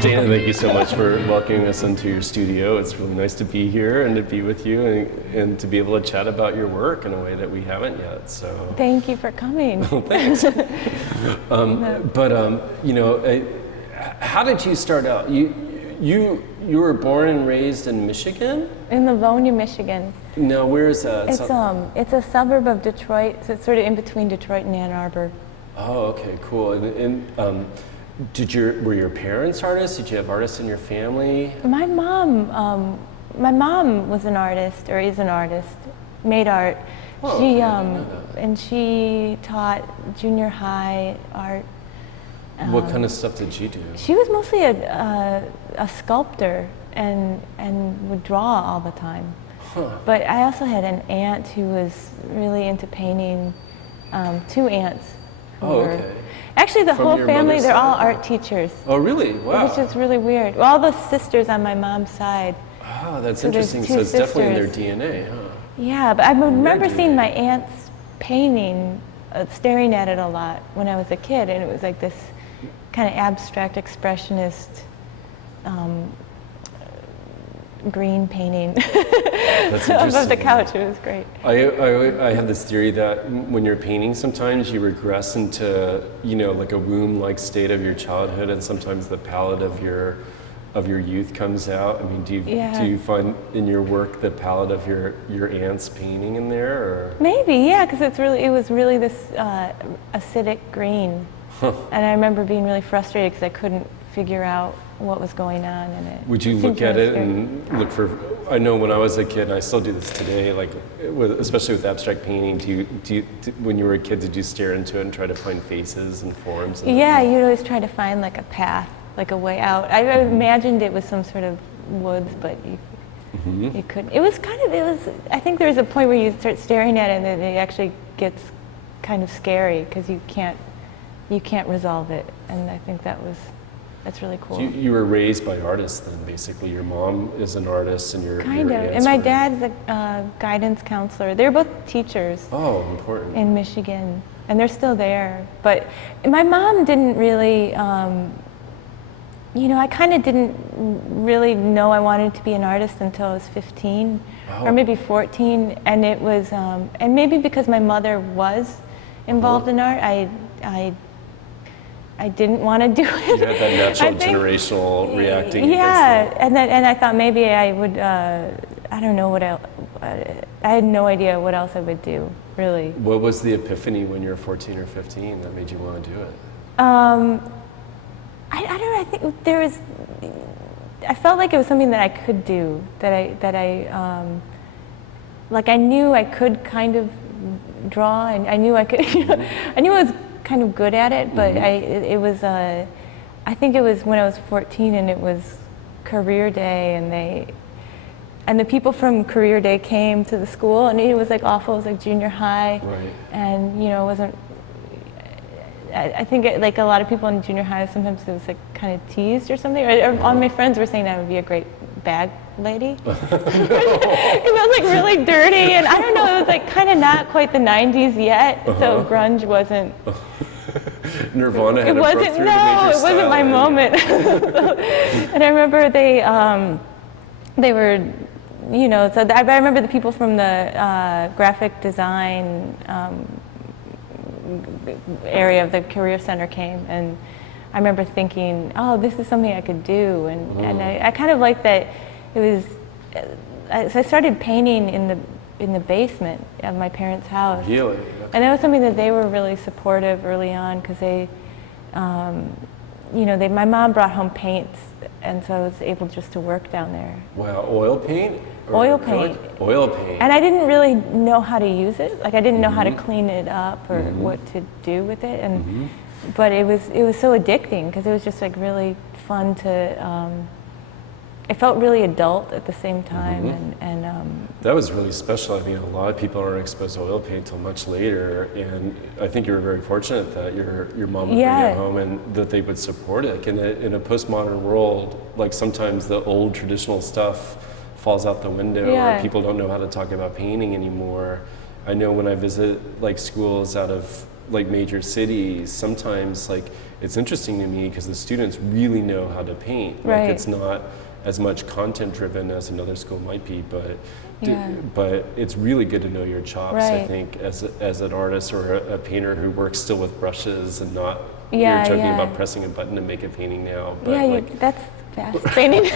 Dana, thank you so much for welcoming us into your studio. It's really nice to be here and to be with you and to be able to chat about your work in a way that we haven't yet. So thank you for coming. Well, thanks. How did you start out? You were born and raised in Michigan? In Livonia, Michigan. No, where is that? It's a suburb of Detroit, so it's sort of in between Detroit and Ann Arbor. Oh, okay, cool. And were your parents artists? Did you have artists in your family? My mom was an artist, or is an artist, made art. Oh, She okay, and she taught junior high art. What kind of stuff did she do? She was mostly a sculptor and would draw all the time. Huh. But I also had an aunt who was really into painting. Two aunts. Okay. Actually, the From whole your family, mother's they're all side? art teachers. Oh, really? Wow. Which is really weird. Well, all the sisters on my mom's side. Oh, that's So there's interesting. two So it's definitely in their sisters. DNA, huh? Yeah, but I remember Really? seeing my aunt's painting, staring at it a lot when I was a kid, and it was like this kind of abstract expressionist green painting That's above the interesting. couch. It was great. I have this theory that when you're painting, sometimes you regress into, like a womb-like state of your childhood, and sometimes the palette of your youth comes out. I mean, do you find in your work the palette of your aunt's painting in there, or? Maybe, yeah, because it was really this acidic green, and I remember being really frustrated because I couldn't figure out what was going on in it. Would you look at it and look for? I know when I was a kid, and I still do this today, especially with abstract painting. When you were a kid, did you stare into it and try to find faces and forms? Yeah, you'd always try to find like a path, like a way out. I imagined it was some sort of woods, but you couldn't. It was. I think there was a point where you start staring at it, and then it actually gets kind of scary because you can't resolve it. And I think that's really cool. So you were raised by artists then, basically. Your mom is an artist, and your Kind of. And my dad's a guidance counselor. They're both teachers. Oh, important. In Michigan, and they're still there. But my mom didn't really, I kind of didn't really know I wanted to be an artist until I was 15, or maybe 14. And it was, and maybe because my mother was involved in art, I didn't want to do it. You had that natural generational reacting Yeah, against that. and I thought maybe I would, I don't know what else, I had no idea what else I would do, really. What was the epiphany when you were 14 or 15 that made you want to do it? I don't know, I think there was, I felt like it was something that I could do, I knew I could kind of draw, and I knew I could, I knew I was kind of good at it, but I think it was when I was 14, and it was career day, and the people from career day came to the school, and it was like awful. It was like junior high, right. And it wasn't. I think like a lot of people in junior high, sometimes it was like kind of teased or something. Or all my friends were saying I would be a great bag lady because I was like really dirty, and I don't know. It was like kind of not quite the '90s yet, so grunge wasn't. Nirvana had It wasn't. broke through No, the major it wasn't my style, moment. And I remember they were, So I remember the people from the graphic design area of the career center came, and I remember thinking, oh, this is something I could do, and I kind of like that. It was. So I started painting in the basement of my parents' house. Really? And that was something that they were really supportive early on, because my mom brought home paints, and so I was able just to work down there. Wow, oil paint? Oil paint. Oil paint. And I didn't really know how to use it. Like I didn't know how to clean it up or what to do with it. And but it was so addicting, because it was just like really fun to. It felt really adult at the same time, and that was really special. I mean, a lot of people aren't exposed to oil paint until much later, and I think you were very fortunate that your mom would bring it home and that they would support it. In a postmodern world, like sometimes the old traditional stuff falls out the window, or people don't know how to talk about painting anymore. I know when I visit like schools out of like major cities, sometimes like it's interesting to me because the students really know how to paint. Like Right. it's not as much content driven as another school might be, but Yeah. but it's really good to know your chops. I Right. think as an artist or a painter who works still with brushes and not Yeah, you're joking yeah. about pressing a button to make a painting now, but Yeah, like that's fascinating.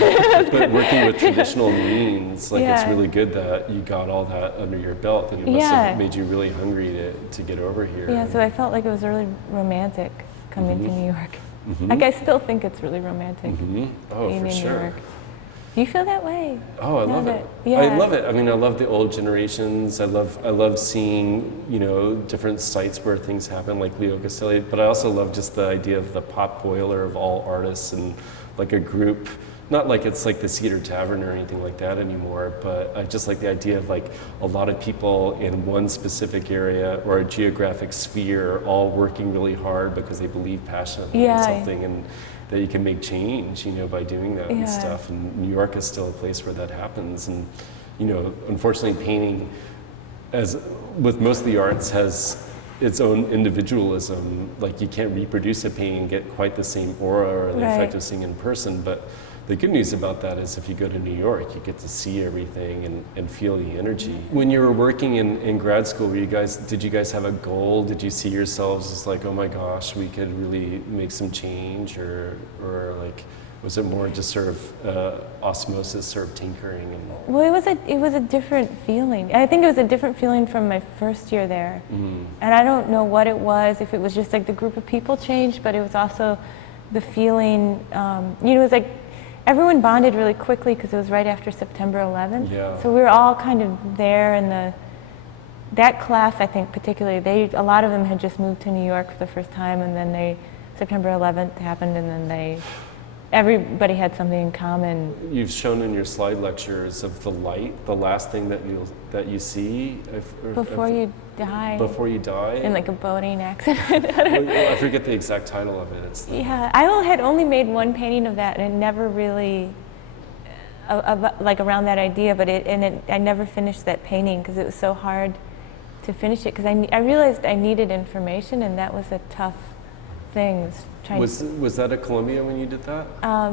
but working with traditional means, like it's Yeah. really good that you got all that under your belt, and it must Yeah. have made you really hungry to get over here. Yeah, so I felt like it was really romantic coming to New York. Mhm. Like I still think it's really romantic Oh, being for in sure. New York. Do you feel that way? Oh, I Now love it. that- Yeah. I love it. I mean, I love the old generations. I love seeing, you know, different sites where things happen, like Leo Castelli. But I also love just the idea of the pot boiler of all artists and like a group. Not like it's like the Cedar Tavern or anything like that anymore, but I just like the idea of like a lot of people in one specific area or a geographic sphere all working really hard because they believe passionately in Yeah. something, and that you can make change, you know, by doing that Yeah. and stuff. And New York is still a place where that happens. And, you know, unfortunately painting, as with most of the arts, has its own individualism. Like you can't reproduce a painting and get quite the same aura or the Right. effect of seeing in person. But the good news about that is if you go to New York, you get to see everything and feel the energy. When you were working in grad school, did you guys have a goal? Did you see yourselves as like, oh my gosh, we could really make some change, or like, was it more just sort of osmosis, sort of tinkering? And Well, it was a different feeling. I think it was a different feeling from my first year there. And I don't know what it was, if it was just like the group of people changed, but it was also the feeling, you know, it was like everyone bonded really quickly because it was right after September 11th. Yeah. So we were all kind of there, and that class, I think particularly, a lot of them had just moved to New York for the first time, and then September 11th happened, and then everybody had something in common. you've shown in your slide lectures of the light, the last thing that you see Before you die. before you die. In like a boating accident. I forget the exact title of it. It's the, Yeah, I had only made one painting of that, and it never really, like around that idea, but I never finished that painting because it was so hard to finish it, because I realized I needed information, and that was a tough thing. Was that at Columbia when you did that?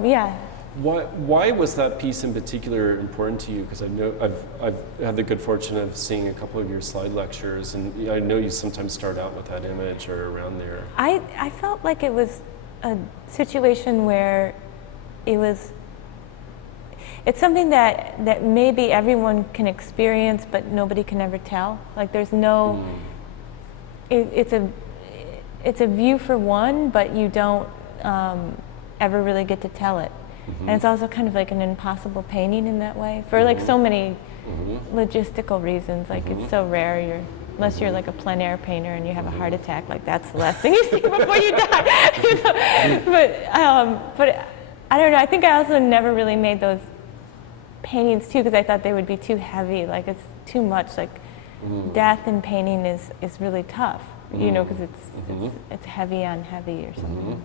Yeah. Why was that piece in particular important to you? Because I know I've had the good fortune of seeing a couple of your slide lectures, and I know you sometimes start out with that image or around there. I felt like it was a situation where it's something that maybe everyone can experience, but nobody can ever tell. Like there's no, it's a view for one, but you don't ever really get to tell it. And it's also kind of like an impossible painting in that way, for like so many logistical reasons. Like it's so rare, unless you're like a plein air painter and you have a heart attack, like that's the last thing you see before you die. You know? But I don't know, I think I also never really made those paintings too, because I thought they would be too heavy, like it's too much. Like death in painting is really tough, you know, because it's heavy on heavy or something.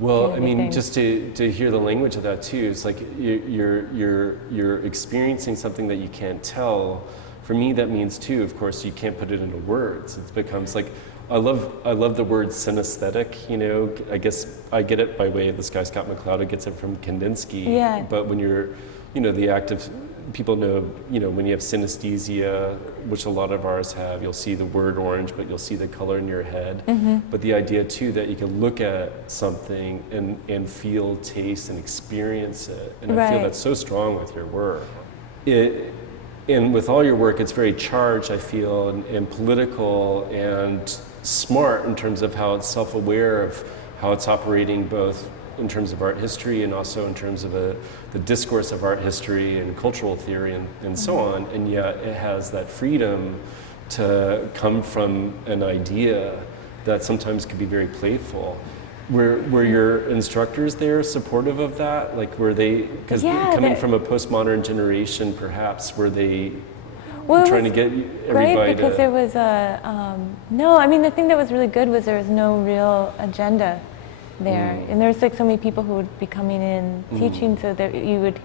Well, I mean, just to hear the language of that too, it's like you're experiencing something that you can't tell. For me, that means too, of course, you can't put it into words. It becomes like, I love the word synesthetic, you know. I guess I get it by way of this guy, Scott McCloud, who gets it from Kandinsky. Yeah. But when you're, you know, the act of, people know, you know, when you have synesthesia, which a lot of ours have, you'll see the word orange, but you'll see the color in your head. But the idea too that you can look at something and feel, taste, and experience it. And I feel that's so strong with your work. And with all your work, it's very charged, I feel, and political and smart in terms of how it's self-aware of how it's operating, both in terms of art history and also in terms of the discourse of art history and cultural theory and so on. And yet it has that freedom to come from an idea that sometimes could be very playful. Were your instructors there supportive of that? Like, were they, because coming from a postmodern generation, perhaps, were they trying to get everybody great because there was no, I mean, the thing that was really good was there was no real agenda there. And there's like so many people who would be coming in teaching, so that you would,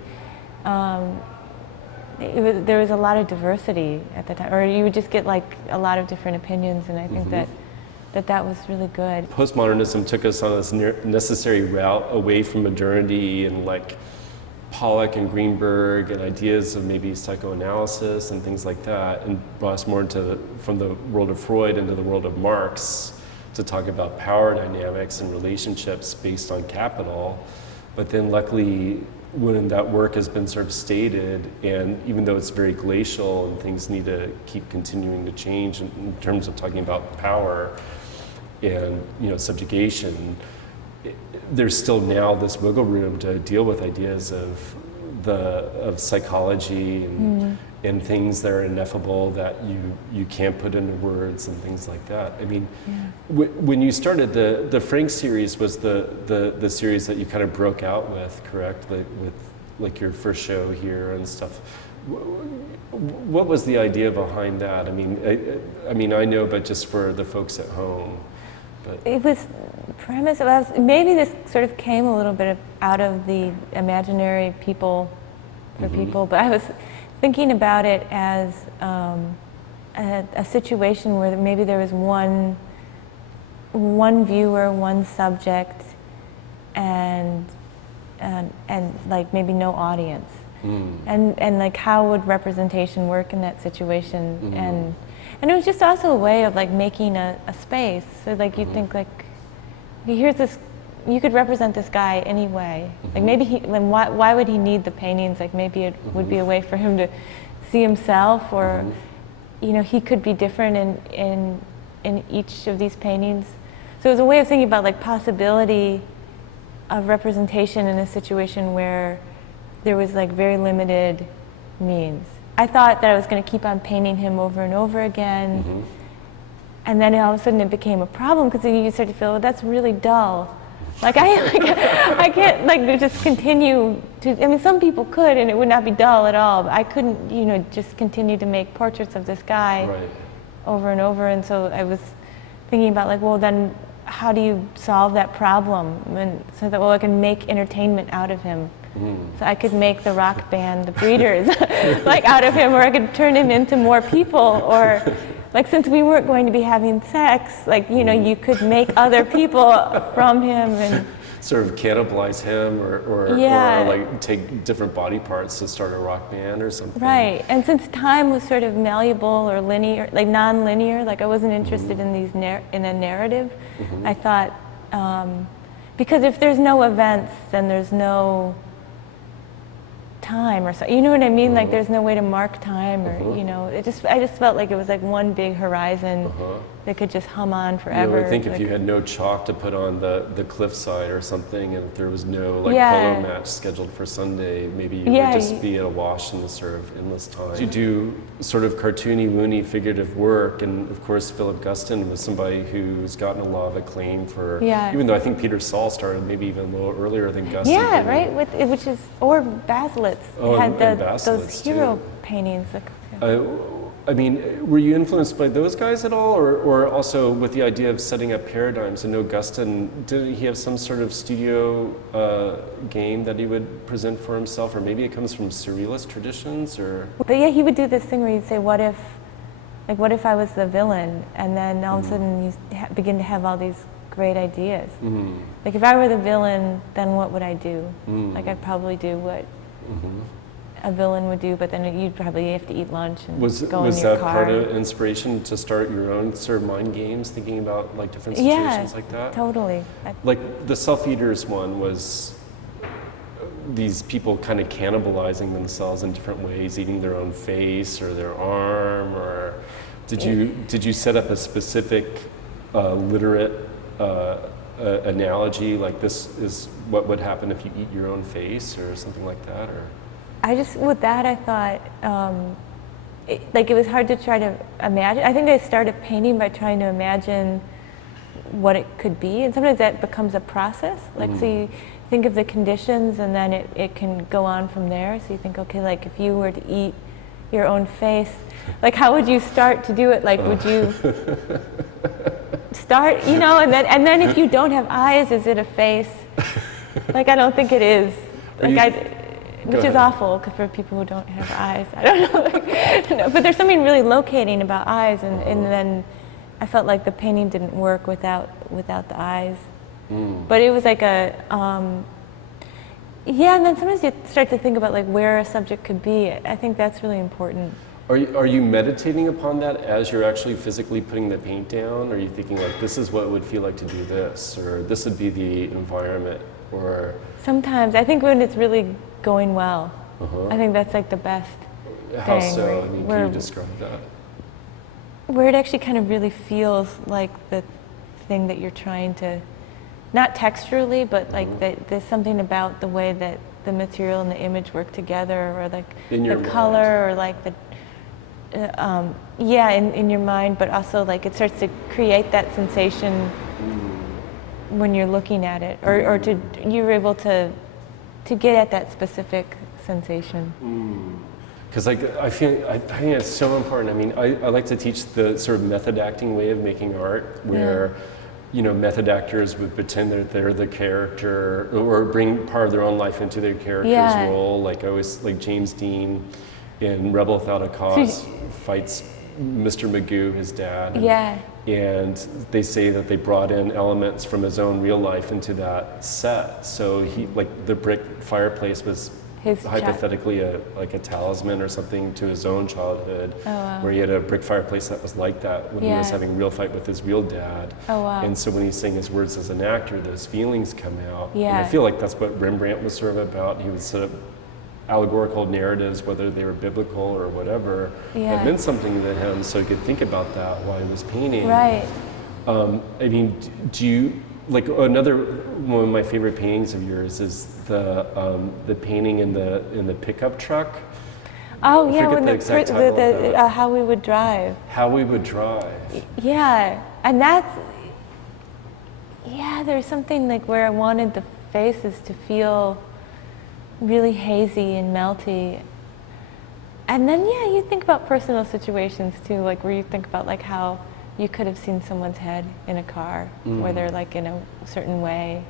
there was a lot of diversity at the time, or you would just get like a lot of different opinions, and I think that that was really good. Postmodernism took us on this necessary route away from modernity and like Pollock and Greenberg and ideas of maybe psychoanalysis and things like that, and brought us more into from the world of Freud into the world of Marx to talk about power dynamics and relationships based on capital. But then luckily, when that work has been sort of stated, and even though it's very glacial and things need to keep continuing to change in terms of talking about power and subjugation, there's still now this wiggle room to deal with ideas of psychology and things that are ineffable that you can't put into words and things like that. I mean, when you started the Frank series was the series that you kind of broke out with, correct? With like your first show here and stuff. What was the idea behind that? I mean, I know, but just for the folks at home. But it was premise of maybe this sort of came a little bit out of the imaginary people for people, but I was thinking about it as a situation where maybe there was one viewer, one subject, and like maybe no audience, and like how would representation work in that situation, and it was just also a way of like making a space. So like you think like, here's this, you could represent this guy anyway. Like maybe why would he need the paintings? Like maybe it would be a way for him to see himself, or he could be different in each of these paintings. So it was a way of thinking about like possibility of representation in a situation where there was like very limited means. I thought that I was going to keep on painting him over and over again, and then all of a sudden it became a problem because then you start to feel, well, that's really dull. Like I can't like just continue to. I mean, some people could, and it would not be dull at all. But I couldn't, just continue to make portraits of this guy over and over. And so I was thinking about like, well, then how do you solve that problem? And so that, well, I can make entertainment out of him. So I could make the rock band, the Breeders, like out of him, or I could turn him into more people, or like since we weren't going to be having sex, like you could make other people from him and sort of cannibalize him, or like take different body parts to start a rock band or something. Right, and since time was sort of malleable or linear, like non-linear, like I wasn't interested in these in a narrative. I thought because if there's no events, then there's no time or so, you know what I mean? Like there's no way to mark time, or I just felt like it was like one big horizon that could just hum on forever. I think if you had no chalk to put on the cliffside or something, and if there was no like polo match scheduled for Sunday, maybe you would just be at a wash in the sort of endless time. You do sort of cartoony, loony, figurative work, and of course Philip Guston was somebody who's gotten a lot of acclaim for, even though I think Peter Saul started maybe even a little earlier than Guston. Yeah, right, which is, or Baselitz. Had those hero paintings. I mean, were you influenced by those guys at all, or also with the idea of setting up paradigms? I know Guston, did he have some sort of studio game that he would present for himself, or maybe it comes from surrealist traditions, or? But yeah, he would do this thing where he'd say, what if I was the villain? And then all of a sudden you begin to have all these great ideas. Like if I were the villain, then what would I do? Like I'd probably do what a villain would do, but then you'd probably have to eat lunch and go in your car. Was that part of inspiration to start your own sort of mind games, thinking about like different situations like that? Totally. Like the Self-Eaters one was these people kind of cannibalizing themselves in different ways, eating their own face or their arm, or did you set up a specific literate analogy, like this is what would happen if you eat your own face or something like that, or? With that I thought, it was hard to try to imagine. I think I started painting by trying to imagine what it could be, and sometimes that becomes a process. Like so you think of the conditions, and then it can go on from there. So you think, okay, like if you were to eat your own face, like how would you start to do it? Like would you start, and then if you don't have eyes, is it a face? Like I don't think it is. Which is awful for people who don't have eyes. I don't know. But there's something really locating about eyes, and then I felt like the painting didn't work without the eyes. But it was like a, yeah, and then sometimes you start to think about like where a subject could be. I think that's really important. Are you meditating upon that as you're actually physically putting the paint down? Or are you thinking like, this is what it would feel like to do this, or this would be the environment, or? Sometimes, I think when it's really going well, I think that's like the best How thing. so? Right? I mean, can you describe that? Where it actually kind of really feels like the thing that you're trying to, not texturally, but like that there's something about the way that the material and the image work together, or like the color, or like the, yeah, in your mind, but also like it starts to create that sensation when you're looking at it, or you're able to get at that specific sensation. Because like I think it's so important. I mean, I like to teach the sort of method acting way of making art, where you know, method actors would pretend that they're the character, or bring part of their own life into their character's role. Like I always, like James Dean in Rebel Without a Cause fights Mr. Magoo, his dad. And they say that they brought in elements from his own real life into that set. So he, like the brick fireplace was hypothetically a talisman or something to his own childhood, where he had a brick fireplace that was like that when he was having a real fight with his real dad. And so when he's saying his words as an actor, those feelings come out. And I feel like that's what Rembrandt was sort of about. He was sort of allegorical narratives, whether they were biblical or whatever, that meant something to him, so he could think about that while he was painting. I mean, do you, like another one of my favorite paintings of yours is the painting in the pickup truck. Oh yeah, when the How We Would Drive. How We Would Drive. Yeah, and that's, yeah, there's something like where I wanted the faces to feel really hazy and melty. And then you think about personal situations too, like where you think about like how you could have seen someone's head in a car where they're like in a certain way,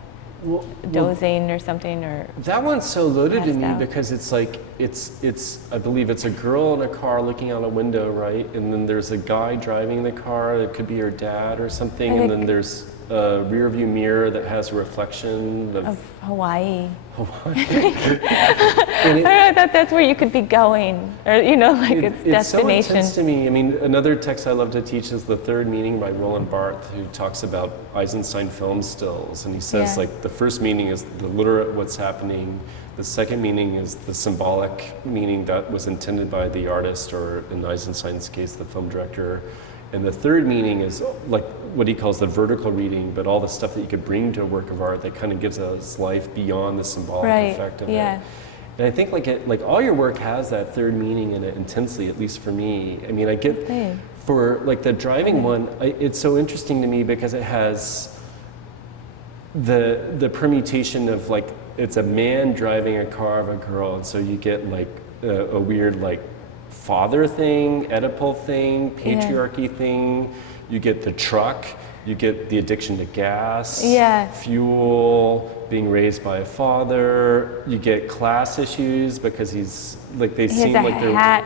dozing or something, or that one's so loaded to me out. Because it's like it's I believe it's a girl in a car looking out a window, right? And then there's a guy driving the car, it could be her dad or something, and then there's a rear view mirror that has a reflection of Hawaii. I thought that's where you could be going, or you know, like it's destination. It's so intense to me. I mean, another text I love to teach is The Third Meaning by Roland Barthes, who talks about Eisenstein film stills, and he says like the first meaning is the literate what's happening. The second meaning is the symbolic meaning that was intended by the artist, or in Eisenstein's case, the film director. And the third meaning is like what he calls the vertical reading, but all the stuff that you could bring to a work of art that kind of gives us life beyond the symbolic effect of it. And I think like all your work has that third meaning in it intensely, at least for me. I mean, I get for like the driving one, it's so interesting to me because it has the permutation of like, it's a man driving a car of a girl, and so you get like a weird like father thing, Oedipal thing, patriarchy thing. You get the truck, you get the addiction to gas, fuel, being raised by a father. You get class issues because he's like he seem like they're hat.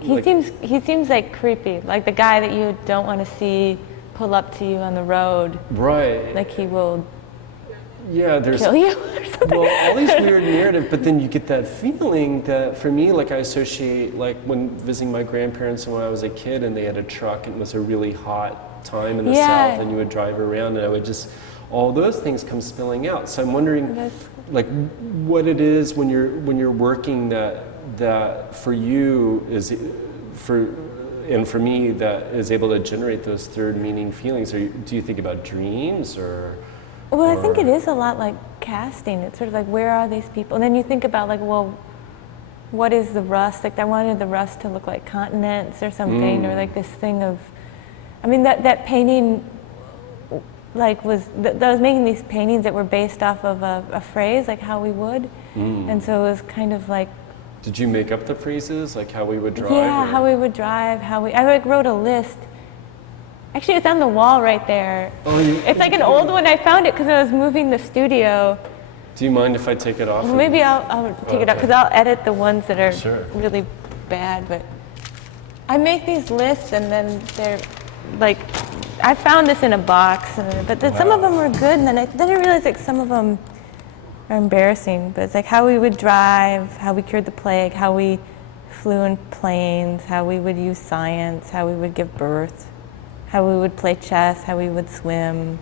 He seems like creepy, like the guy that you don't want to see pull up to you on the road. Right. Like he will there's kill you or something. Well, all these weird narratives, but then you get that feeling that, for me, like I associate, like when visiting my grandparents when I was a kid and they had a truck and it was a really hot time in the South and you would drive around and I would just, all those things come spilling out. So I'm wondering, like, what it is when you're working that for you is, and for me, that is able to generate those third meaning feelings. Or do you think about dreams or? Well, I think it is a lot like casting. It's sort of like, where are these people? And then you think about like, well, what is the rust? Like I wanted the rust to look like continents or something, or like this thing of, I mean, that painting like I was making these paintings that were based off of a phrase, like how we would. And so it was kind of like. Did you make up the phrases, like how we would drive? Yeah, how we would drive, I like wrote a list. Actually, it's on the wall right there. Oh, it's like an old one. I found it because I was moving the studio. Do you mind if I take it off? Well, maybe I'll take it off because I'll edit the ones that are really bad. But I make these lists and then they're like I found this in a box, but some of them were good, and then I realized like some of them are embarrassing. But it's like how we would drive, how we cured the plague, how we flew in planes, how we would use science, how we would give birth, how we would play chess, how we would swim.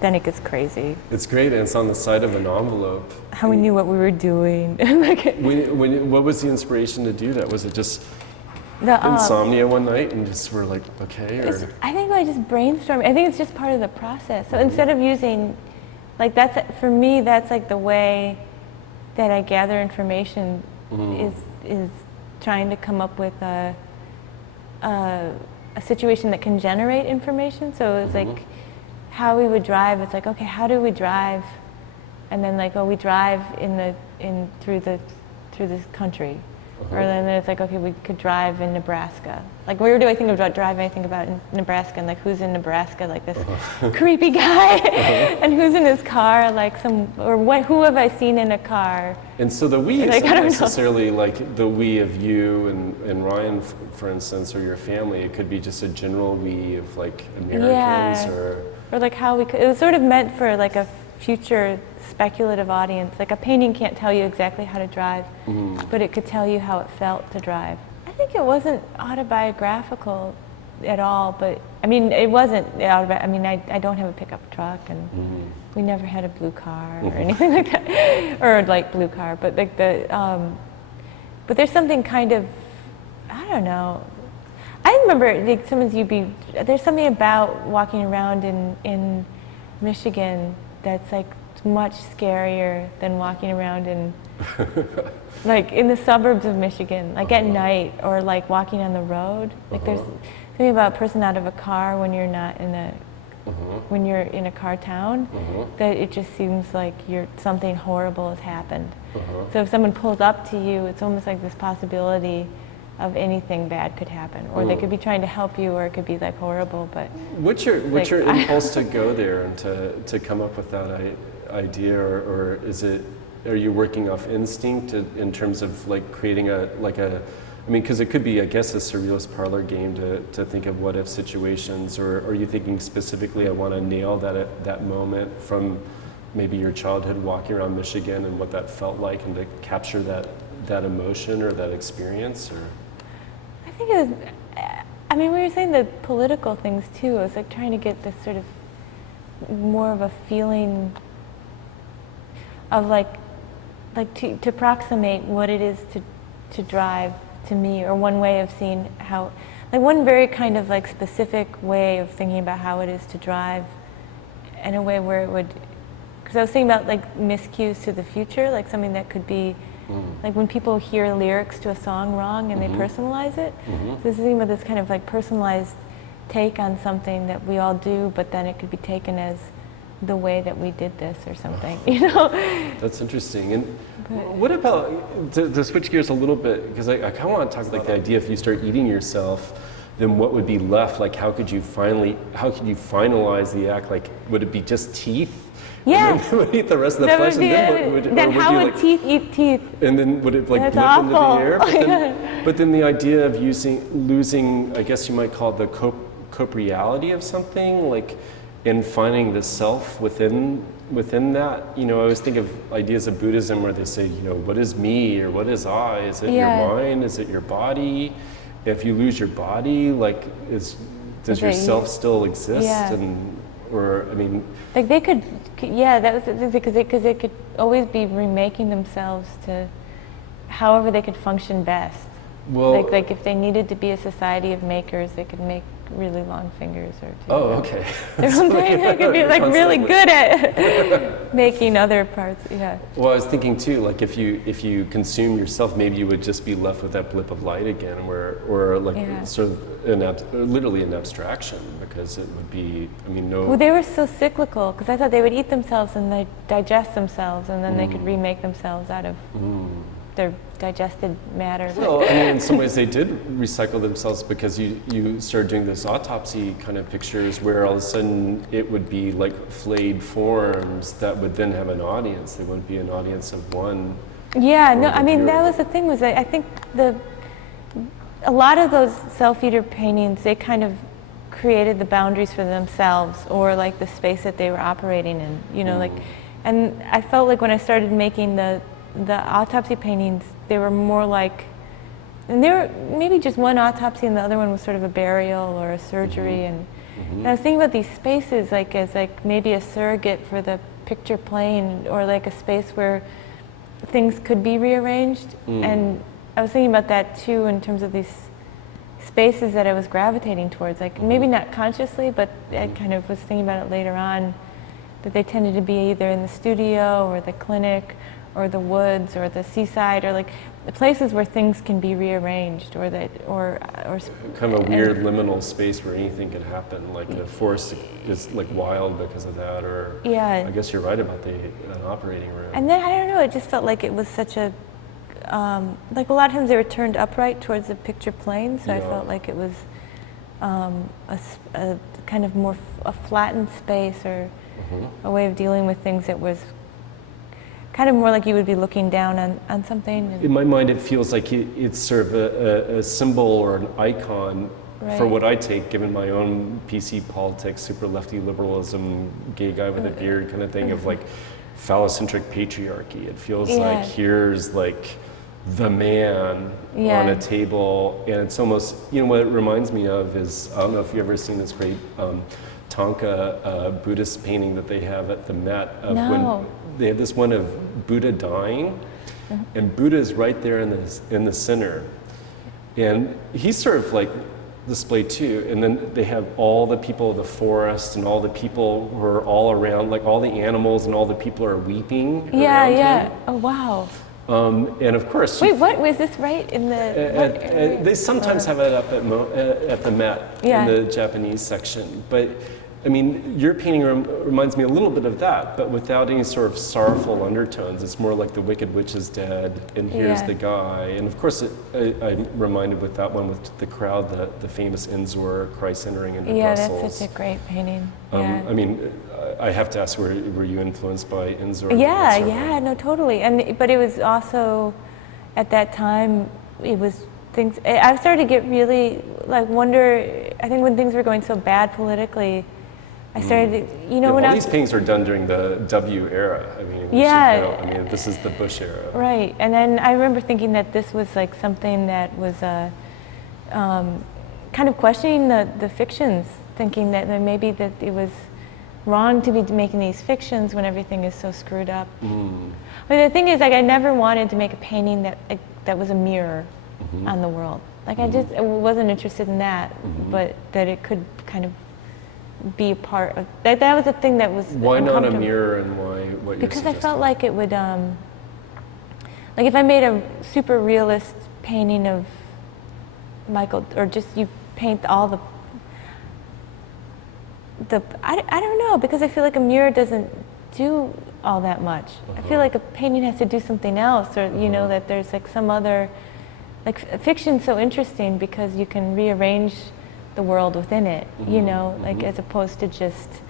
Then it gets crazy. It's great, and it's on the side of an envelope. How we knew what we were doing. What was the inspiration to do that? Was it just insomnia one night and just were like, okay? Or? I think I just brainstormed. I think it's just part of the process. So instead of using, like for me, that's like the way that I gather information is trying to come up with a situation that can generate information. So it's like how we would drive. It's like, okay, how do we drive? And then like, oh, we drive through this country. Or then it's like, okay, we could drive in Nebraska. Like, where do I think about driving? I think about in Nebraska, and like, who's in Nebraska? Like this creepy guy, and who's in his car? Like who have I seen in a car? And so the we isn't necessarily like the we of you and Ryan, for instance, or your family. It could be just a general we of like Americans, or like how we could. It was sort of meant for like a future speculative audience. Like a painting can't tell you exactly how to drive, but it could tell you how it felt to drive. I think it wasn't autobiographical at all, but I mean, it wasn't I mean, I don't have a pickup truck, and we never had a blue car or anything like that, or a light blue car, but like but there's something kind of, I don't know. I remember like there's something about walking around in Michigan that's like much scarier than walking around in like in the suburbs of Michigan, like at night, or like walking on the road. Like there's something about a person out of a car when you're not in a when you're in a car town, that it just seems like something horrible has happened. So if someone pulls up to you, it's almost like this possibility of anything bad could happen, or they could be trying to help you, or it could be like horrible. But what's your impulse to go there and to come up with that idea, or are you working off instinct in terms of like creating I mean, because it could be, I guess, a surrealist parlor game to think of what if situations, or are you thinking specifically, I want to nail that moment from maybe your childhood walking around Michigan and what that felt like, and to capture that emotion or that experience? Or I think it was, I mean, we were saying the political things too. I was like trying to get this sort of more of a feeling of like to approximate what it is to drive to me, or one way of seeing how, like one very kind of like specific way of thinking about how it is to drive, in a way where it would, because I was thinking about like miscues to the future, like something that could be like when people hear lyrics to a song wrong and they personalize it. So this is thinking about this kind of like personalized take on something that we all do, but then it could be taken as the way that we did this or something, you know? That's interesting. And what about, to switch gears a little bit, because I kind of want to talk like the idea, if you start eating yourself, then what would be left? Like how could you finalize the act? Like would it be just teeth? Yeah. And then would eat the rest of the flesh, and then how would teeth eat teeth? And then would it like That's blip awful. into the air? But then the idea of losing, I guess you might call it the corporeality of something, like, and finding the self within that. You know, I always think of ideas of Buddhism where they say, you know, what is me, or what is I? Is it your mind? Is it your body? If you lose your body, like, does your self still exist? Yeah. Or I mean, like they could, yeah, that was because they could always be remaking themselves to however they could function best. Well, like if they needed to be a society of makers, they could make really long fingers or two. Oh, okay. They could be like really good at making other parts. Yeah. Well, I was thinking too, like if you consume yourself, maybe you would just be left with that blip of light again, or like sort of literally an abstraction, because it would be, I mean, no. Well, they were so cyclical, because I thought they would eat themselves and they digest themselves, and then they could remake themselves out of their digested matter. Well, I mean, in some ways they did recycle themselves, because you started doing this autopsy kind of pictures where all of a sudden it would be like flayed forms that would then have an audience. They wouldn't be an audience of one. Yeah, no, I mean, that was the thing, was I think a lot of those self-eater paintings, they kind of created the boundaries for themselves, or like the space that they were operating in, you know, like, and I felt like when I started making the autopsy paintings, they were more like, and they were maybe just one autopsy and the other one was sort of a burial or a surgery, and I was thinking about these spaces like as like maybe a surrogate for the picture plane, or like a space where things could be rearranged. And I was thinking about that too in terms of these spaces that I was gravitating towards, like maybe not consciously, but I kind of was thinking about it later on, that they tended to be either in the studio or the clinic or the woods or the seaside, or like the places where things can be rearranged, or that, or kind of a weird liminal space where anything could happen, like the forest is like wild because of that, or I guess you're right about an operating room. And then I don't know, it just felt like it was such a like a lot of times they were turned upright towards the picture plane, so I felt like it was a kind of more a flattened space, or a way of dealing with things that was kind of more like you would be looking down on something. In my mind, it feels like it's sort of a symbol or an icon for what I take, given my own PC politics, super lefty liberalism, gay guy with a beard kind of thing, of like phallocentric patriarchy. It feels like here's like the man on a table, and it's almost, you know, what it reminds me of is, I don't know if you've ever seen this great Thangka Buddhist painting that they have at the Met of when they have this one of Buddha dying, and Buddha is right there in the center, and he's sort of like displayed too, and then they have all the people of the forest and all the people who are all around, like all the animals and all the people are weeping around him. Oh wow. And of course, wait, what was this right in the? They sometimes have it up at the Met in the Japanese section, but I mean, your painting reminds me a little bit of that, but without any sort of sorrowful undertones. It's more like the Wicked Witch is dead, and here's the guy. And of course, I'm reminded with that one with the crowd, the famous Inzor, Christ entering into Brussels. That's such a great painting. I mean, I have to ask, were you influenced by Inzor? Yeah, no, totally. But it was also, at that time, it was things, I started to get really, like, wonder, I think when things were going so bad politically, I started to, you know, when these paintings are done during the W era. I mean, this is the Bush era. Right, and then I remember thinking that this was like something that was kind of questioning the fictions, thinking that maybe that it was wrong to be making these fictions when everything is so screwed up. I mean, the thing is, like, I never wanted to make a painting that was a mirror on the world. Like, I wasn't interested in that, but that it could kind of be a part of that. That was the thing that was. Why not a mirror, and why what? Because I felt like it would, like if I made a super realist painting of Michael, or just you paint all the I don't know, because I feel like a mirror doesn't do all that much. I feel like a painting has to do something else, or you know, that there's like some other, like fiction's so interesting because you can rearrange the world within it, you know, like as opposed to just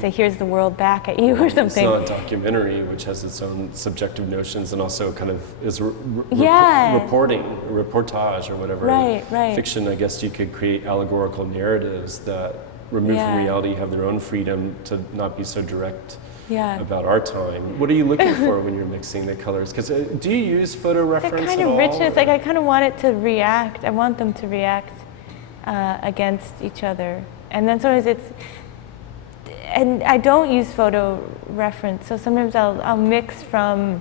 say, here's the world back at you or something. It's not a documentary, which has its own subjective notions and also kind of is reporting, reportage or whatever. Right. Fiction, I guess you could create allegorical narratives that remove from reality, have their own freedom to not be so direct about our time. What are you looking for when you're mixing the colors? Because do you use photo reference that kind at of all, richness, like I kind of want it to react. I want them to react against each other. And then sometimes and I don't use photo reference, so sometimes I'll mix from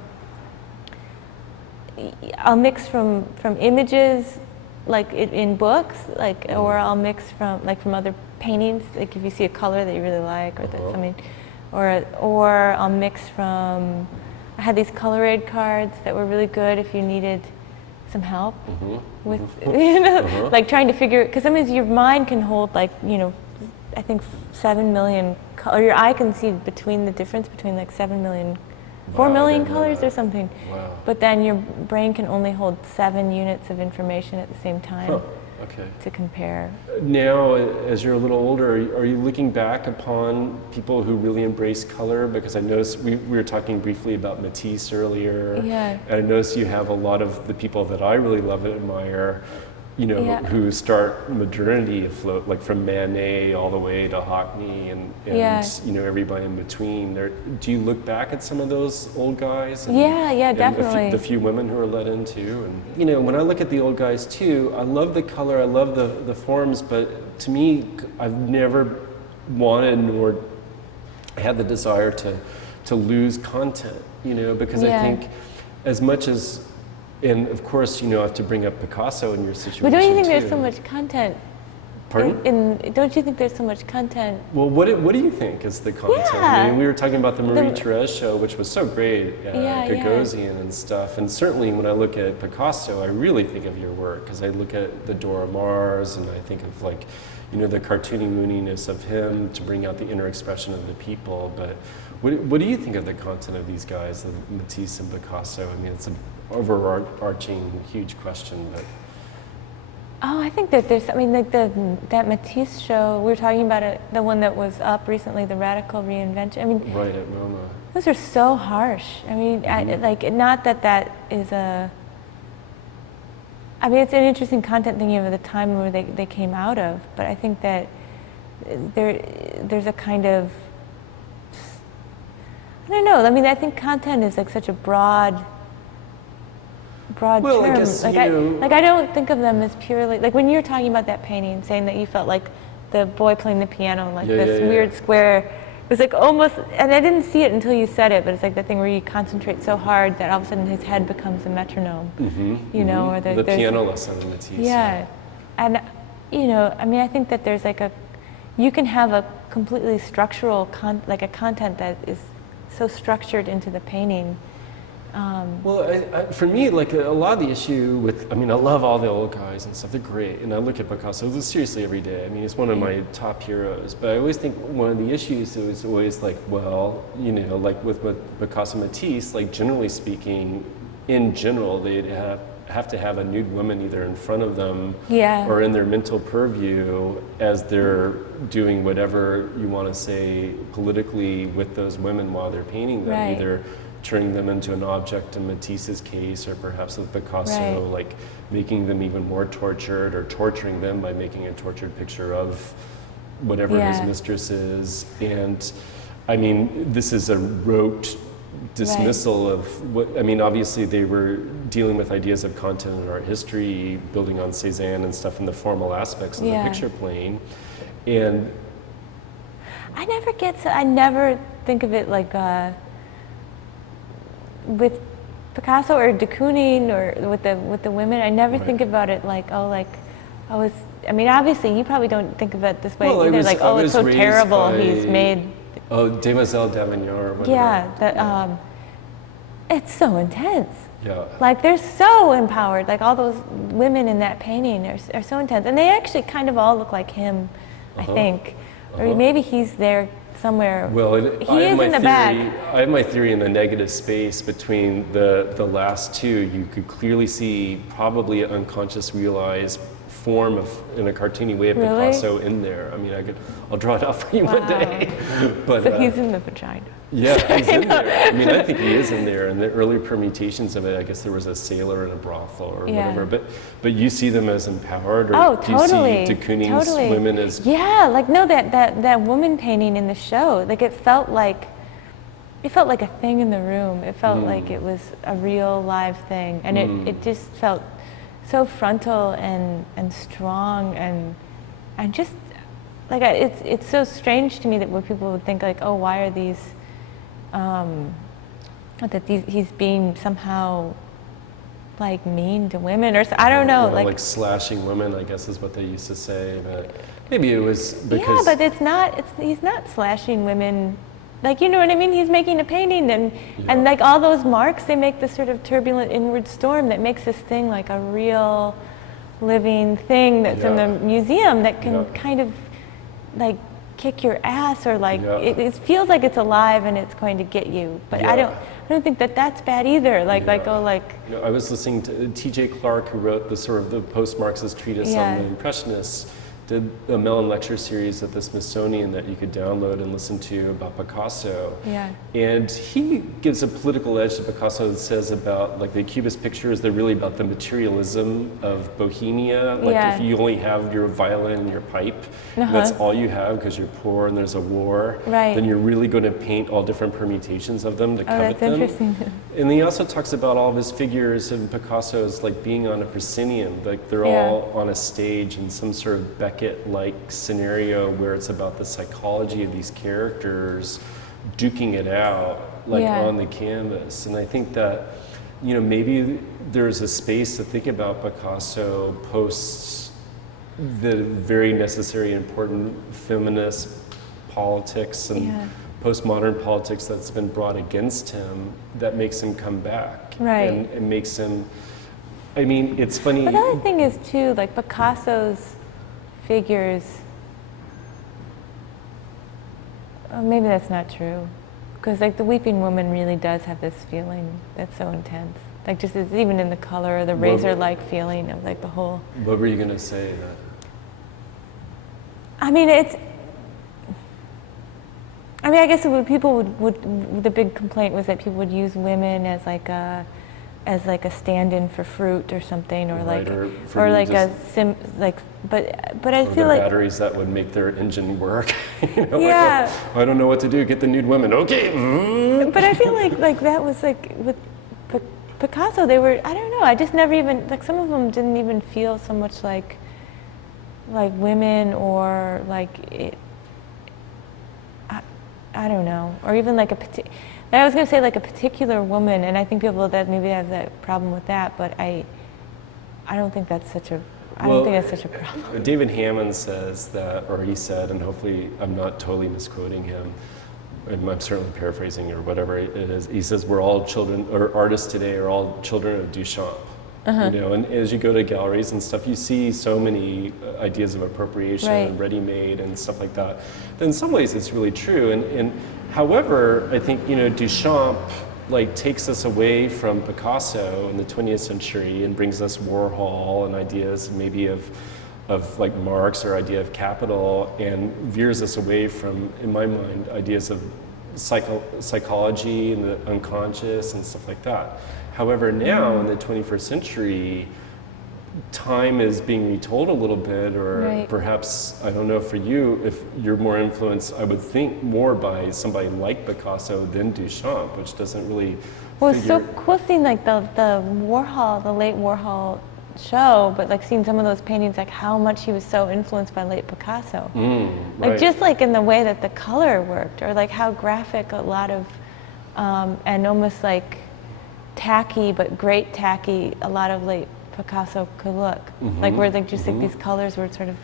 images, like in books, like, or I'll mix from other paintings, like if you see a color that you really like, or something, or I'll mix from. I had these Color-Aid cards that were really good if you needed some help with, you know, like trying to figure, because sometimes your mind can hold, like, you know, I think 7 million, or your eye can see between the difference between like 7 million, 4 million colors or something. Wow. But then your brain can only hold 7 units of information at the same time to compare. Now, as you're a little older, are you looking back upon people who really embrace color? Because I noticed we were talking briefly about Matisse earlier. Yeah. And I noticed you have a lot of the people that I really love and admire you know, Yeah. who start modernity afloat, like from Manet all the way to Hockney and Yeah. you know, everybody in between. Do you look back at some of those old guys? And, Yeah, and definitely. the few women who are let in too. And, you know, when I look at the old guys too, I love the color, I love the forms, but to me, I've never wanted nor had the desire to lose content, you know, because I think as much as, and of course, you know, I have to bring up Picasso in your situation. But don't you think too. there's so much content? Pardon? Don't you think there's so much content? Well, what do you think is the content? Yeah. I mean, we were talking about the Marie-Therese show, which was so great, Gagosian and stuff. And certainly when I look at Picasso, I really think of your work, because I look at the Dora Mars, and I think of, like, you know, the cartoony mooniness of him to bring out the inner expression of the people. But what do you think of the content of these guys, of Matisse and Picasso? I mean, it's an overarching, huge question, but... Oh, I think that there's, I mean, like that Matisse show, we were talking about it, the one that was up recently, the Radical Reinvention. I mean, right, at MoMA. Those are so harsh. I mean, like, not that is a, I mean, it's an interesting content thinking of the time where they came out of, but I think that there's a kind of, I don't know, I mean, I think content is like such a broad well, term. I guess, like, I don't think of them as purely, like when you're talking about that painting, saying that you felt like the boy playing the piano, like this weird square, it was like almost, and I didn't see it until you said it, but it's like the thing where you concentrate so hard that all of a sudden his head becomes a metronome, you know, or the piano lesson in Matisse. Yeah, and you know, I mean, I think that there's like you can have a completely structural, like a content that is so structured into the painting. Well, for me, like a lot of the issue with, I mean, I love all the old guys and stuff, they're great, and I look at Picasso seriously every day. I mean, he's one of my top heroes, but I always think one of the issues is always like, well, you know, like with Picasso Matisse, like generally speaking, in general, they'd have to have a nude woman either in front of them or in their mental purview as they're doing whatever you want to say politically with those women while they're painting them, either turning them into an object in Matisse's case, or perhaps with Picasso, like making them even more tortured, or torturing them by making a tortured picture of whatever his mistress is. And I mean, this is a rote dismissal of what, I mean, obviously they were dealing with ideas of content and art history, building on Cézanne and stuff in the formal aspects of the picture plane. And I never think of it like with Picasso or de Kooning or with the women. I never think about it like, I mean, obviously you probably don't think of it this way either. Like, it's so terrible he's made. Oh, Demoiselle d'Avignon or whatever. Yeah, it's so intense. Yeah. Like, they're so empowered. Like, all those women in that painting are so intense, and they actually kind of all look like him, I think, or maybe he's there somewhere. Well, he is in the back. I have my theory in the negative space between the last two. You could clearly see probably an unconscious realized form of, in a cartoony way, of Picasso in there. I mean, I'll draw it out for you one day. But, so he's in the vagina. Yeah, he's in there. I mean, I think he is in there. And the early permutations of it, I guess there was a sailor in a brothel or whatever. But you see them as empowered, or do you see de Kooning's women as? Yeah, like no, that woman painting in the show, like it felt like a thing in the room. It felt like it was a real live thing, and it just felt so frontal and strong, and just like it's so strange to me that when people would think like, oh, why are these he's being somehow like mean to women, or I don't know, like slashing women, I guess is what they used to say. But maybe it was because but he's not slashing women. Like, you know what I mean? He's making a painting, and like all those marks, they make this sort of turbulent inward storm that makes this thing like a real living thing that's in the museum that can kind of like kick your ass, or like it feels like it's alive and it's going to get you. But I don't think that's bad either. Like You know, I was listening to T.J. Clark, who wrote the sort of the post-Marxist treatise on the Impressionists, did a Mellon lecture series at the Smithsonian that you could download and listen to about Picasso. Yeah. And he gives a political edge to Picasso that says about, like, the Cubist pictures, they're really about the materialism of Bohemia. Like, Yeah. if you only have your violin and your pipe, and that's all you have because you're poor and there's a war, Right. then you're really going to paint all different permutations of them to covet that's them. interesting. And he also talks about all of his figures in Picasso's, like, being on a proscenium, like they're Yeah. all on a stage in some sort of Beckett-like scenario where it's about the psychology of these characters duking it out, like, Yeah. on the canvas. And I think that, you know, maybe there's a space to think about Picasso post the very necessary, important feminist politics and Yeah. postmodern politics that's been brought against him that makes him come back. Right. And it makes him, I mean, it's funny. But the other thing is too, like Picasso's figures, maybe that's not true. Because like the Weeping Woman really does have this feeling that's so intense. Like just it's even in the color, the razor-like feeling of like the whole. What were you going to say? I mean, I guess people would the big complaint was that people would use women as like a stand-in for fruit or something, or Right, like or like just- but I Or feel the like batteries that would make their engine work. You know, Yeah. like, I don't know what to do. Get the nude women. Okay. but I feel like that was like with Picasso, they were, I don't know, I just never even, like some of them didn't even feel so much like women, or like it, I don't know, or even like I was going to say like a particular woman, and I think people that maybe have that problem with that, but I don't think that's such a, I don't think that's such a problem. David Hammond says that, or he said, and hopefully I'm not totally misquoting him, and I'm certainly paraphrasing or whatever it is, he says we're all children, or artists today are all children of Duchamp. You know, and as you go to galleries and stuff, you see so many ideas of appropriation and ready-made and stuff like that. But in some ways, it's really true. And however, I think, you know, Duchamp like takes us away from Picasso in the 20th century and brings us Warhol and ideas maybe of like Marx or idea of capital, and veers us away from, in my mind, ideas of psychology and the unconscious and stuff like that. However, now in the 21st century, time is being retold a little bit, or perhaps, I don't know for you, if you're more influenced, I would think more by somebody like Picasso than Duchamp, which doesn't really Well, it's so cool seeing like the Warhol, the late Warhol show, but like seeing some of those paintings, like how much he was so influenced by late Picasso. Like just like in the way that the color worked, or like how graphic a lot of, and almost like tacky, but great tacky, a lot of late Picasso could look. Like where like just like these colors were sort of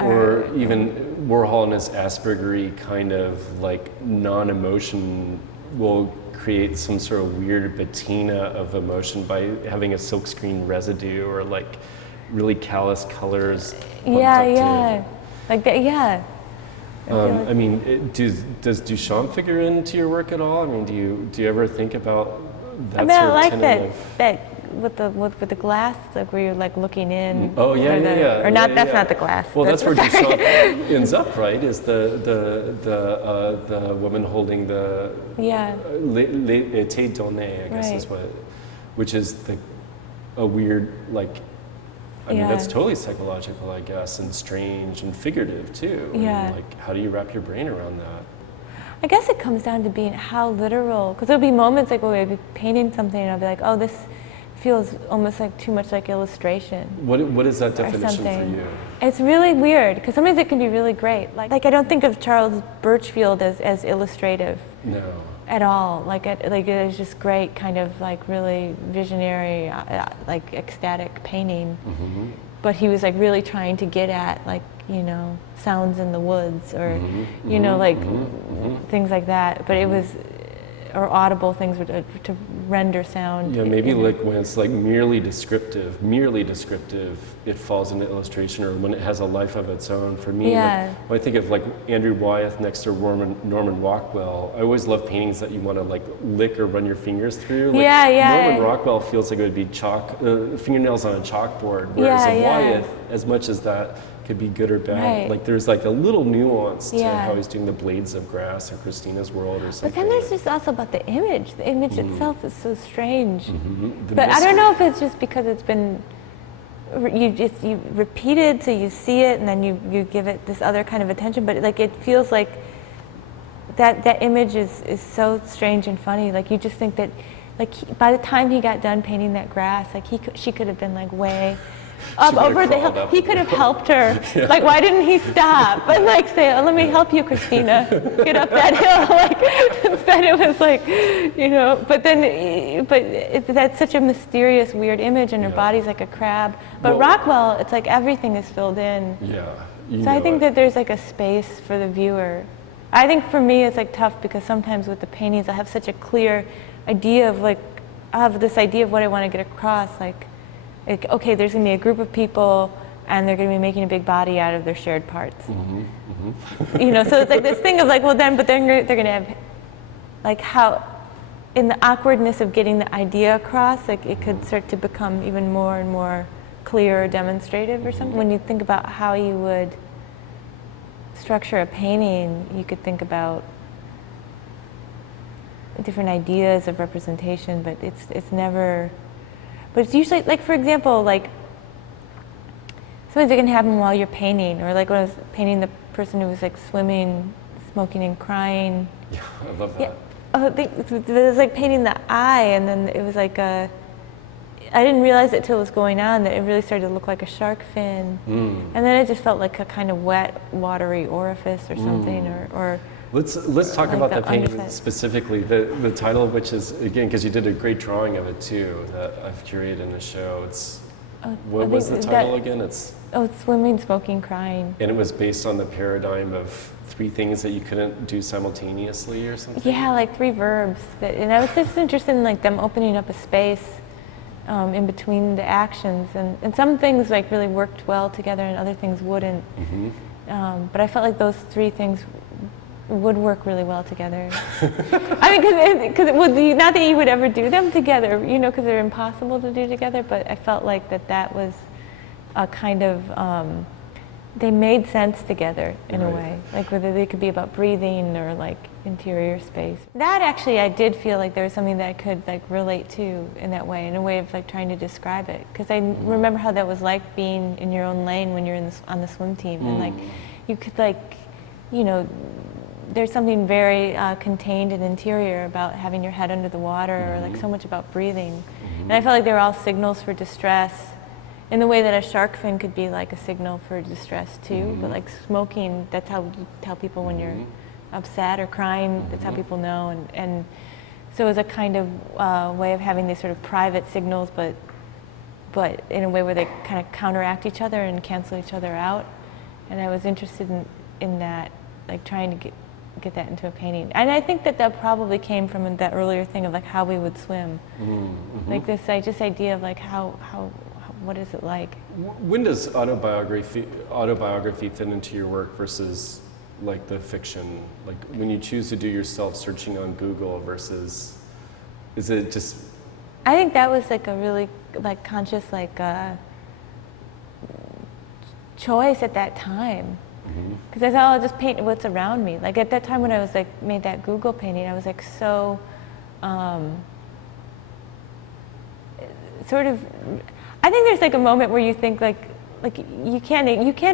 or even Warhol and his Aspergery kind of like non-emotion will create some sort of weird patina of emotion by having a silkscreen residue, or like really callous colors. Like that, I mean, does Duchamp figure into your work at all? I mean, do you ever think about that I mean, sort I of like tentative? that with the glass, like where you're like looking in. Oh yeah. Or not? That's not the glass. Well, that's where Duchamp ends up, right? Is the woman holding the l'été donné, I guess is what, which is a weird like. I mean, that's totally psychological, I guess, and strange and figurative too. Yeah. And like, how do you wrap your brain around that? I guess it comes down to being how literal, because there'll be moments like where we'll be painting something and I'll be like, oh, this feels almost like too much like illustration. What is that definition for you? It's really weird, because sometimes it can be really great. Like I don't think of Charles Birchfield as illustrative. No. At all. Like it was just great, kind of like really visionary, like ecstatic painting. But he was like really trying to get at like, you know, sounds in the woods, or you know, like things like that. But it was, or audible things to render sound. Yeah, maybe like when it's like merely descriptive, it falls into illustration or when it has a life of its own. For me, Yeah. like, when I think of like Andrew Wyeth next to Norman Rockwell, I always love paintings that you want to like lick or run your fingers through. Like, Norman Rockwell feels like it would be fingernails on a chalkboard, whereas Wyeth, as much as that could be good or bad, like there's like a little nuance to how he's doing the blades of grass in Christina's world or something. But then there's just also about the image. The image itself is so strange. The but mystery. I don't know if it's just because it's been you repeated, so you see it and then you give it this other kind of attention. But like it feels like that image is so strange and funny. Like you just think that like by the time he got done painting that grass, like she could have been like way up over the hill. He could have helped her. Like, why didn't he stop and like say, "Oh, let me help you, Christina, get up that hill"? Like, instead it was like, you know. But then, that's such a mysterious, weird image, and her body's like a crab. But Rockwell, it's like everything is filled in. Yeah. So I think that there's like a space for the viewer. I think for me it's like tough because sometimes with the paintings I have such a clear idea of like, I have this idea of what I want to get across, like, okay, there's going to be a group of people and they're going to be making a big body out of their shared parts. You know, so it's like this thing of like, well then, but then they're going to have, like how, in the awkwardness of getting the idea across, like it could start to become even more and more clear or demonstrative or something. When you think about how you would structure a painting, you could think about different ideas of representation, but it's never. But it's usually, like for example, like sometimes it can happen while you're painting, or like when I was painting the person who was like swimming, smoking and crying. Yeah, I love that. Yeah. Oh, it was like painting the eye, and then it was like I didn't realize it till it was going on that it really started to look like a shark fin. And then it just felt like a kind of wet, watery orifice or something, or Let's talk like about that painting underside. specifically, the title of which is, again, because you did a great drawing of it too, that I've curated in a show. What was the title again? It's swimming, smoking, crying. And it was based on the paradigm of 3 things that you couldn't do simultaneously or something? Yeah, like 3 verbs. And I was just interested in like them opening up a space in between the actions. And some things like really worked well together and other things wouldn't. But I felt like those 3 things would work really well together. I mean, because not that you would ever do them together, you know, because they're impossible to do together, but I felt like that was a kind of, they made sense together in a way, like whether they could be about breathing or like interior space. That actually, I did feel like there was something that I could like relate to in that way, in a way of like trying to describe it, because I remember how that was like being in your own lane when you're on the swim team, and like you could like, you know, there's something very contained and interior about having your head under the water, or like so much about breathing. And I felt like they were all signals for distress, in the way that a shark fin could be like a signal for distress too. But like smoking, that's how you tell people when you're upset or crying. That's how people know. And so it was a kind of way of having these sort of private signals, but in a way where they kind of counteract each other and cancel each other out. And I was interested in that, like trying to get that into a painting. And I think that probably came from that earlier thing of like how we would swim. Like this idea of like how what is it like? When does autobiography fit into your work versus like the fiction? Like when you choose to do yourself searching on Google versus, is it just? I think that was like a really like conscious like choice at that time. Because I thought, I'll just paint what's around me. Like at that time when I was like made that Google painting, I was like so sort of. I think there's like a moment where you think like you can't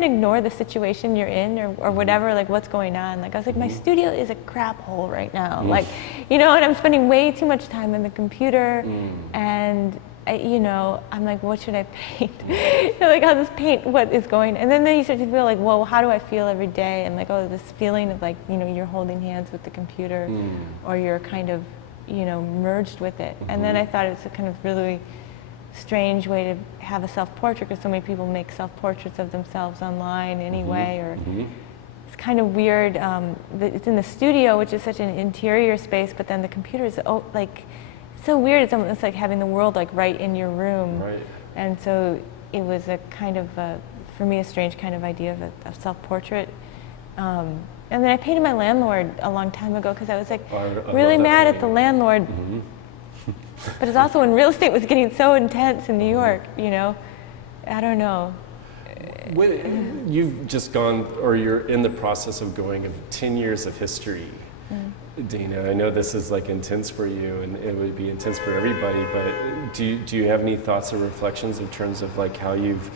ignore the situation you're in or whatever, like what's going on. Like I was like, my studio is a crap hole right now. Like, you know, and I'm spending way too much time on the computer, and you know, I'm like, what should I paint? Like, I'll just paint what is going. And then you start to feel like, well, how do I feel every day? And like, oh, this feeling of like, you know, you're holding hands with the computer, or you're kind of, you know, merged with it. And then I thought it was a kind of really strange way to have a self-portrait, because so many people make self-portraits of themselves online anyway, or it's kind of weird. It's in the studio, which is such an interior space, but then the computer is like so weird. It's like having the world like right in your room, Right. and so it was a kind of, for me, a strange kind of idea of self-portrait. And then I painted my landlord a long time ago because I was like really mad at the landlord. Mm-hmm. But it's also when real estate was getting so intense in New York, you know, I don't know. You've just gone, or you're in the process of going of 10 years of history. Dana, I know this is like intense for you, and it would be intense for everybody, but do you have any thoughts or reflections in terms of like how you've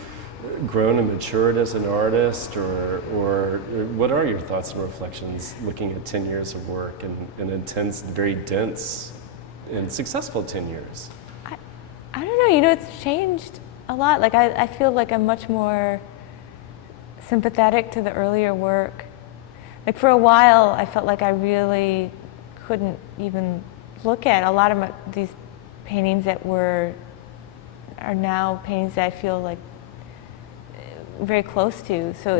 grown and matured as an artist, or what are your thoughts and reflections looking at 10 years of work and an intense, very dense and successful 10 years? I don't know, you know, it's changed a lot. Like I feel like I'm much more sympathetic to the earlier work. Like for a while, I felt like I really couldn't even look at a lot of these paintings that are now paintings that I feel like very close to. So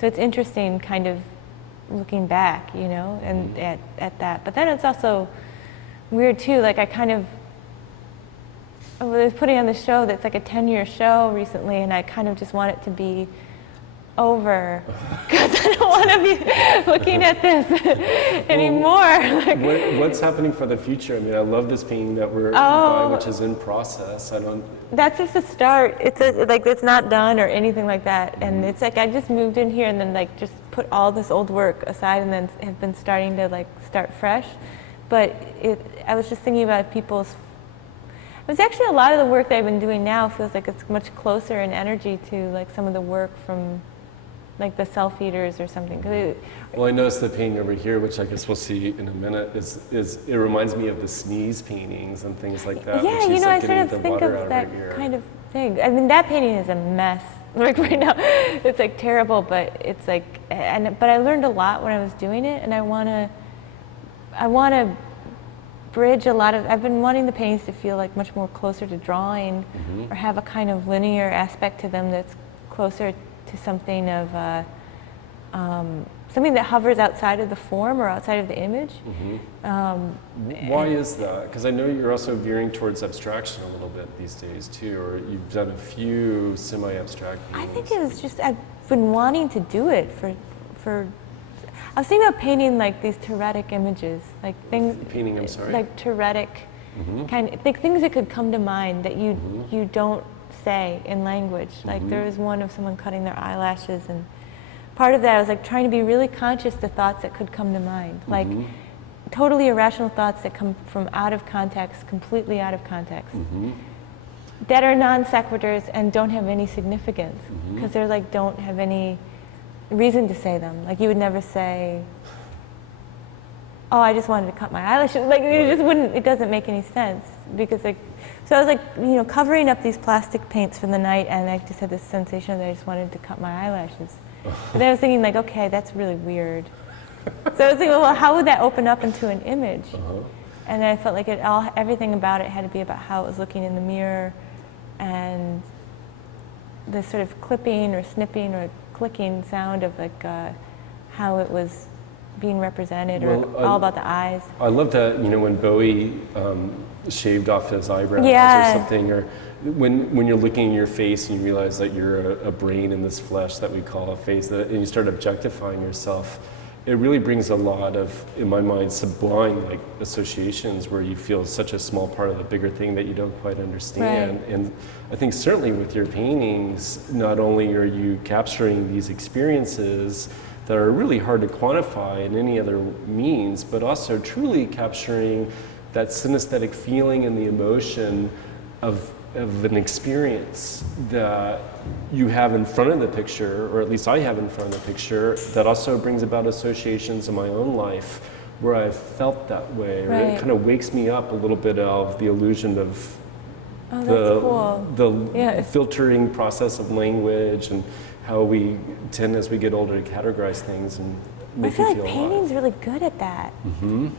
so it's interesting, kind of looking back, you know, and at that. But then it's also weird too. Like I was putting on the show that's like a 10-year show recently, and I kind of just want it to be over because I don't want to be looking at this anymore. What's happening for the future? I mean, I love this painting that we're buying, which is in process. That's just a start. It's not done or anything like that. And it's like I just moved in here and then like just put all this old work aside and then have been starting to like start fresh. But I was just thinking about people's. It was actually a lot of the work that I've been doing now feels like it's much closer in energy to like some of the work from like the self-eaters or something. Well, I noticed the painting over here, which I guess we'll see in a minute, is it reminds me of the sneeze paintings and things like that. Yeah, you know, I sort of think of that kind of thing. I mean, that painting is a mess. Like right now, it's like terrible, but it's like, but I learned a lot when I was doing it, and I want to bridge a lot of. I've been wanting the paintings to feel like much more closer to drawing, or have a kind of linear aspect to them that's closer to something of something that hovers outside of the form or outside of the image. Why is that? Because I know you're also veering towards abstraction a little bit these days too, or you've done a few semi-abstract paintings. I think it was just I've been wanting to do it for. I was thinking about painting like these Tourettic images, like things. Painting, I'm sorry. Like Tourettic kind of like things that could come to mind that you don't say in language. Like there was one of someone cutting their eyelashes, and part of that I was like trying to be really conscious the thoughts that could come to mind, like totally irrational thoughts that come from out of context, completely out of context, that are non sequiturs and don't have any significance because they're like don't have any reason to say them. Like you would never say, "Oh, I just wanted to cut my eyelashes." Like it just wouldn't. It doesn't make any sense because like. So I was like, you know, covering up these plastic paints for the night, and I just had this sensation that I just wanted to cut my eyelashes. And then I was thinking, like, okay, that's really weird. So I was thinking, well, how would that open up into an image? And then I felt like everything about it had to be about how it was looking in the mirror, and the sort of clipping or snipping or clicking sound of like how it was being represented, or all about the eyes. I love that, you know, when Bowie shaved off his eyebrows or something, or when you're looking in your face and you realize that you're a brain in this flesh that we call a face, and you start objectifying yourself, it really brings a lot of, in my mind, sublime like associations where you feel such a small part of the bigger thing that you don't quite understand. Right. And I think certainly with your paintings, not only are you capturing these experiences that are really hard to quantify in any other means, but also truly capturing that synesthetic feeling and the emotion of an experience that you have in front of the picture, or at least I have in front of the picture, that also brings about associations in my own life where I've felt that way. Right. It kind of wakes me up a little bit of the illusion of the filtering process of language and how we tend as we get older to categorize things and make I feel like feel painting's really good at that.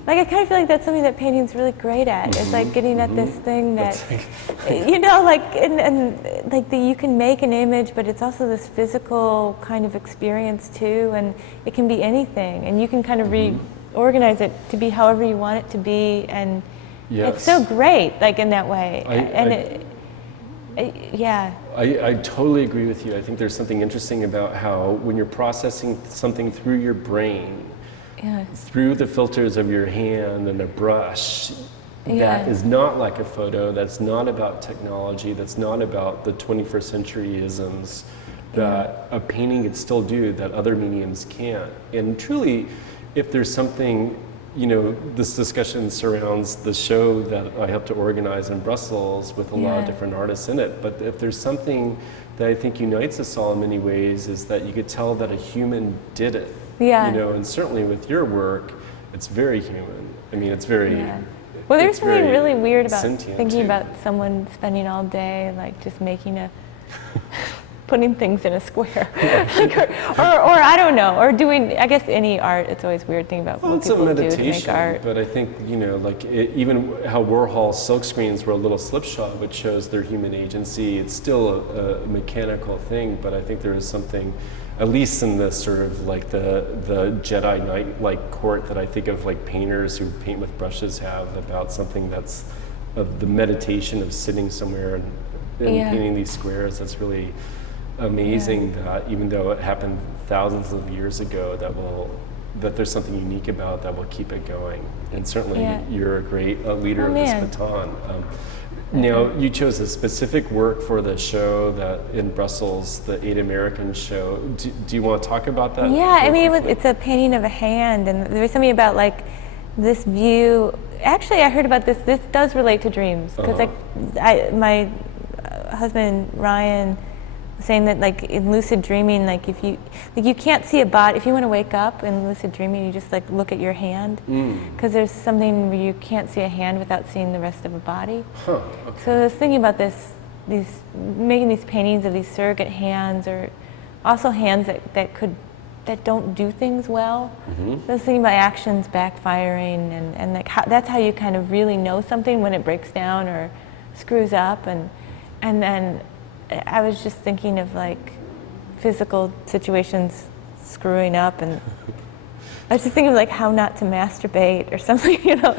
Like I kind of feel like that's something that painting's really great at. It's like getting at this thing that, you know, like and like you can make an image, but it's also this physical kind of experience too, and it can be anything, and you can kind of reorganize it to be however you want it to be, and it's so great, like in that way. Yeah. I totally agree with you. I think there's something interesting about how when you're processing something through your brain, Yeah. through the filters of your hand and a brush, that is not like a photo, that's not about technology, that's not about the 21st century isms that a painting could still do that other mediums can't. And truly, if there's something, you know, this discussion surrounds the show that I helped to organize in Brussels with a lot of different artists in it, but if there's something that I think unites us all in many ways is that you could tell that a human did it. Yeah. You know, and certainly with your work, it's very human. I mean, it's very... Well, there's something really weird about thinking too. about someone spending all day, like, just making putting things in a square. Like, or I don't know, or doing, I guess any art, it's always weird thinking about what people do to make art. But I think, you know, like even how Warhol's silk screens were a little slipshod, which shows their human agency, it's still a mechanical thing, but I think there is something, at least in this sort of like the Jedi Knight-like court that I think of like painters who paint with brushes have about something that's of the meditation of sitting somewhere and painting these squares. That's really amazing that even though it happened thousands of years ago, that there's something unique about that will keep it going. And certainly you're a great leader of this baton. Now, you chose a specific work for the show that in Brussels, the 8 American show. Do you want to talk about that? Yeah, I mean, it's a painting of a hand, and there was something about like this view. Actually, I heard about this. This does relate to dreams, because like my husband Ryan was saying that like in lucid dreaming, like if you can't see a body, if you want to wake up in lucid dreaming, you just like look at your hand, because there's something where you can't see a hand without seeing the rest of a body. So I was thinking about making these paintings of these surrogate hands, or also hands that don't do things well. So I was thinking about actions backfiring, and like that's how you kind of really know something when it breaks down or screws up, and then I was just thinking of like physical situations screwing up, and I was just thinking of like how not to masturbate or something, you know,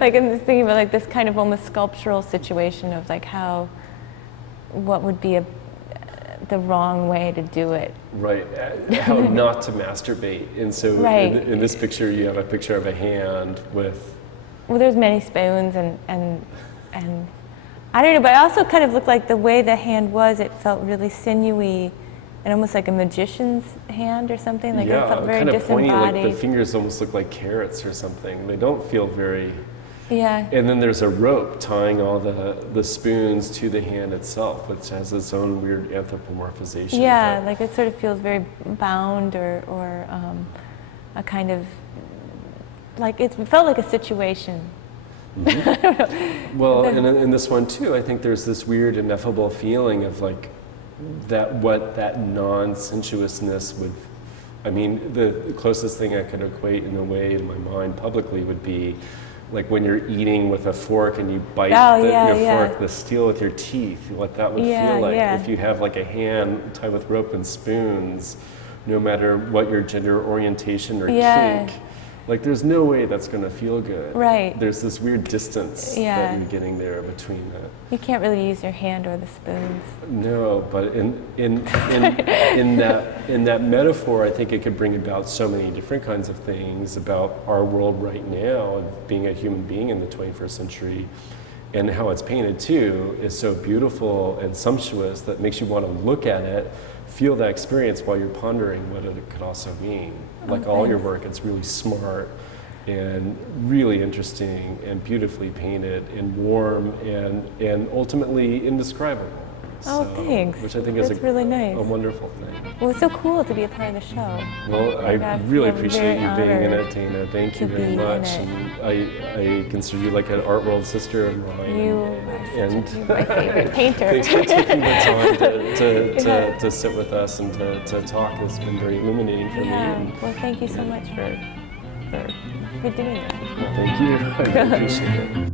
like I'm just thinking about like this kind of almost sculptural situation of like what would be the wrong way to do it. Right, how not to masturbate. And so in this picture, you have a picture of a hand with... Well, there's many spoons and I don't know, but it also kind of looked like the way the hand was, it felt really sinewy and almost like a magician's hand or something. Like it felt very kind of disembodied. pointy, like the fingers almost look like carrots or something. They don't feel very... Yeah. And then there's a rope tying all the spoons to the hand itself, which has its own weird anthropomorphization. Yeah, like it sort of feels very bound or a kind of, like it felt like a situation. Well, and in this one too, I think there's this weird ineffable feeling of like what that non-sensuousness would, I mean, the closest thing I could equate in a way in my mind publicly would be like when you're eating with a fork and you bite your fork, the steel with your teeth, what that would feel like if you have like a hand tied with rope and spoons, no matter what your gender orientation or kink. Like there's no way that's going to feel good. Right. There's this weird distance that you're getting there between it. You can't really use your hand or the spoons. No, but in that metaphor, I think it could bring about so many different kinds of things about our world right now and being a human being in the 21st century, and how it's painted too is so beautiful and sumptuous that makes you want to look at it, feel that experience while you're pondering what it could also mean. Like all your work, it's really smart and really interesting and beautifully painted and warm and ultimately indescribable. Oh, thanks. Which I think is really nice. A wonderful thing. Well, it's so cool to be a part of the show. Well, I really appreciate you being in it, Dana. Thank you very much. And I consider you like an art world sister of mine. You are my favorite painter. Thanks for taking the time to sit with us and to talk. It's been very illuminating for me. Well, thank you so much for doing this. Thank you. I really appreciate it.